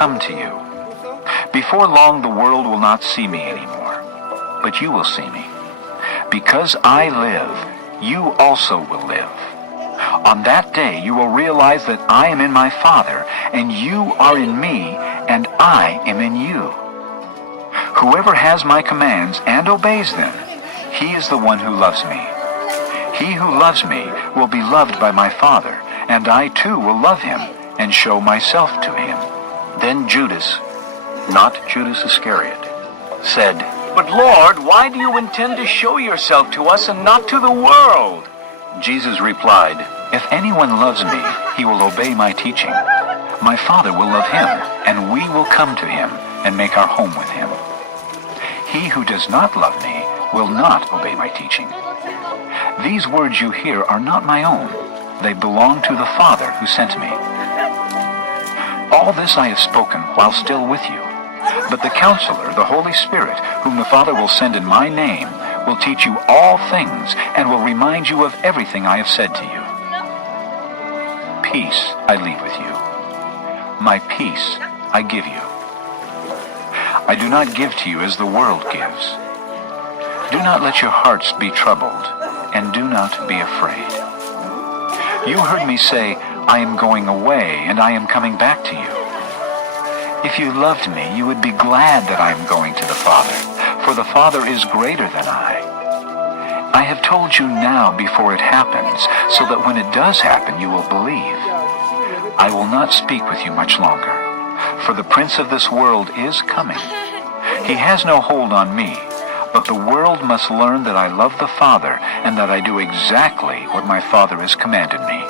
come to you. Before long the world will not see me anymore, but you will see me. Because I live, you also will live. On that day you will realize that I am in my Father, and you are in me, and I am in you. Whoever has my commands and obeys them, he is the one who loves me. He who loves me will be loved by my Father, and I too will love him and show myself to him. Then Judas, not Judas Iscariot, said, "But Lord, why do you intend to show yourself to us and not to the world?" Jesus replied, "If anyone loves me, he will obey my teaching. My Father will love him, and we will come to him and make our home with him. He who does not love me will not obey my teaching. These words you hear are not my own. They belong to the Father who sent me. All this I have spoken while still with you. But the Counselor, the Holy Spirit, whom the Father will send in my name, will teach you all things and will remind you of everything I have said to you. Peace I leave with you. My peace I give you. I do not give to you as the world gives. Do not let your hearts be troubled, and do not be afraid. You heard me say, I am going away, and I am coming back to you. If you loved me, you would be glad that I am going to the Father, for the Father is greater than I. I have told you now before it happens, so that when it does happen, you will believe. I will not speak with you much longer, for the prince of this world is coming. He has no hold on me, but the world must learn that I love the Father and that I do exactly what my Father has commanded me.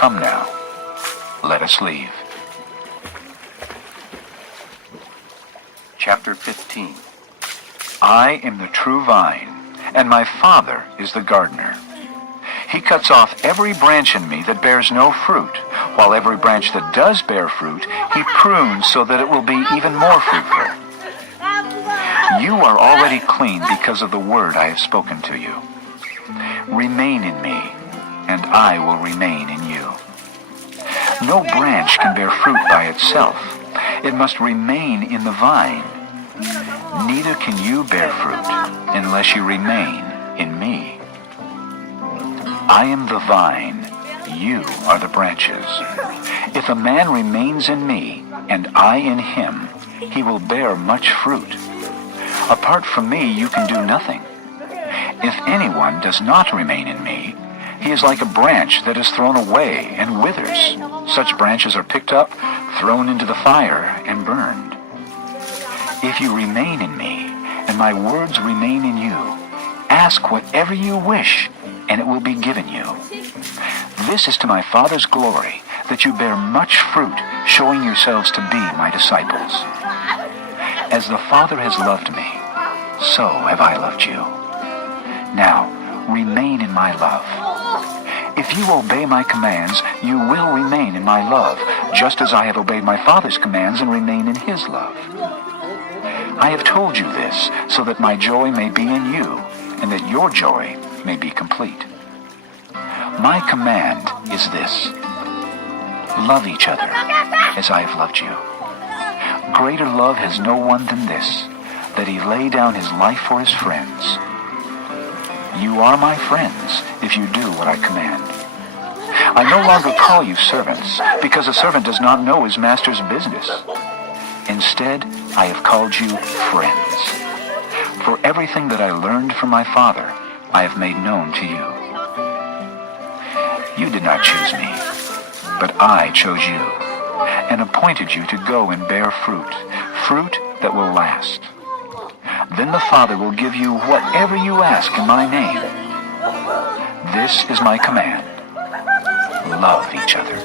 Come now, let us leave. Chapter 15. I am the true vine, and my Father is the gardener. He cuts off every branch in me that bears no fruit, while every branch that does bear fruit, he prunes so that it will be even more fruitful. You are already clean because of the word I have spoken to you. Remain in me, and I will remain in you. No branch can bear fruit by itself. It must remain in the vine. Neither can you bear fruit unless you remain in me. I am the vine, you are the branches. If a man remains in me, and I in him, he will bear much fruit. Apart from me, you can do nothing. If anyone does not remain in me, he is like a branch that is thrown away and withers. Such branches are picked up, thrown into the fire, and burned. If you remain in me, and my words remain in you, ask whatever you wish, and it will be given you. This is to my Father's glory, that you bear much fruit, showing yourselves to be my disciples. As the Father has loved me, so have I loved you. Now, remain in my love. If you obey my commands, you will remain in my love, just as I have obeyed my Father's commands and remain in his love. I have told you this, so that my joy may be in you, and that your joy may be complete. My command is this: love each other as I have loved you. Greater love has no one than this, that he lay down his life for his friends. You are my friends if you do what I command. I no longer call you servants, because a servant does not know his master's business. Instead, I have called you friends. For everything that I learned from my Father, I have made known to you. You did not choose me, but I chose you, and appointed you to go and bear fruit, fruit that will last. Then the Father will give you whatever you ask in my name. This is my command: love each other.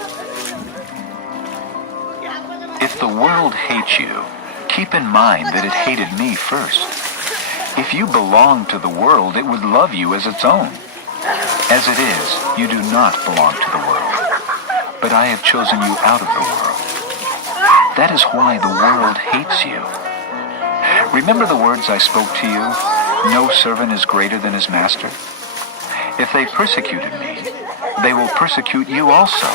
If the world hates you, keep in mind that it hated me first. If you belonged to the world, it would love you as its own. As it is, you do not belong to the world, but I have chosen you out of the world. That is why the world hates you. Remember the words I spoke to you? No servant is greater than his master. If they persecuted me, they will persecute you also.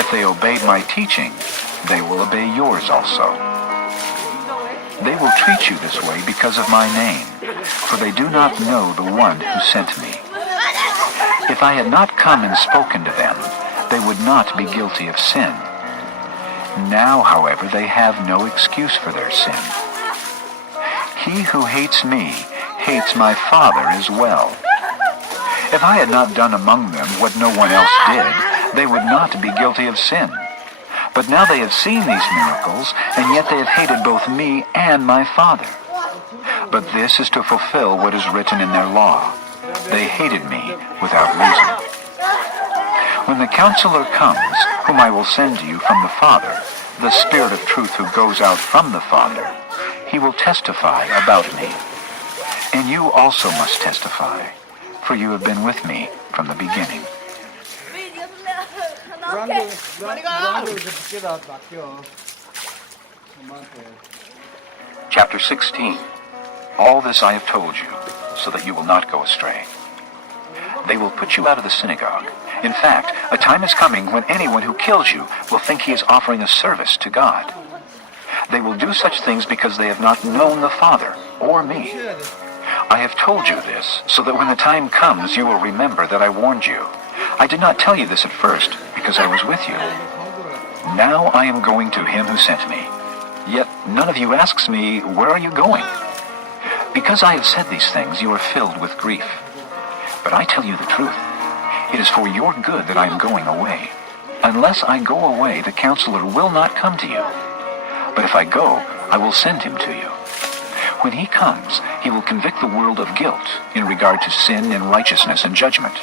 If they obeyed my teaching, they will obey yours also. They will treat you this way because of my name, for they do not know the one who sent me. If I had not come and spoken to them, they would not be guilty of sin. Now, however, they have no excuse for their sin. He who hates me hates my Father as well. If I had not done among them what no one else did, they would not be guilty of sin. But now they have seen these miracles, and yet they have hated both me and my Father. But this is to fulfill what is written in their law. They hated me without reason. When the Counselor comes, whom I will send to you from the Father, the Spirit of truth who goes out from the Father, he will testify about me. And you also must testify, for you have been with me from the beginning. Chapter 16. All this I have told you, so that you will not go astray. They will put you out of the synagogue. In fact, a time is coming when anyone who kills you will think he is offering a service to God. They will do such things because they have not known the Father or me. I have told you this, so that when the time comes you will remember that I warned you. I did not tell you this at first, because I was with you. Now I am going to him who sent me. Yet none of you asks me, where are you going? Because I have said these things, you are filled with grief. But I tell you the truth. It is for your good that I am going away. Unless I go away, the Counselor will not come to you. But if I go, I will send him to you. When he comes, he will convict the world of guilt in regard to sin and righteousness and judgment.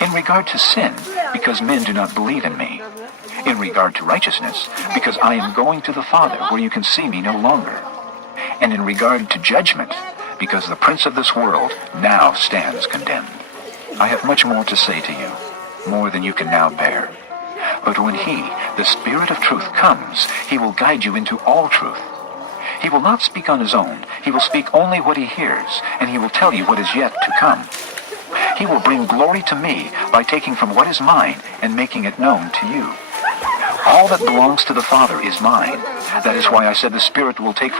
In regard to sin, because men do not believe in me. In regard to righteousness, because I am going to the Father, where you can see me no longer. And in regard to judgment, because the prince of this world now stands condemned. I have much more to say to you, more than you can now bear. But when he, the Spirit of truth, comes, he will guide you into all truth. He will not speak on his own. He will speak only what he hears, and he will tell you what is yet to come. He will bring glory to me by taking from what is mine and making it known to you. All that belongs to the Father is mine. That is why I said the Spirit will take from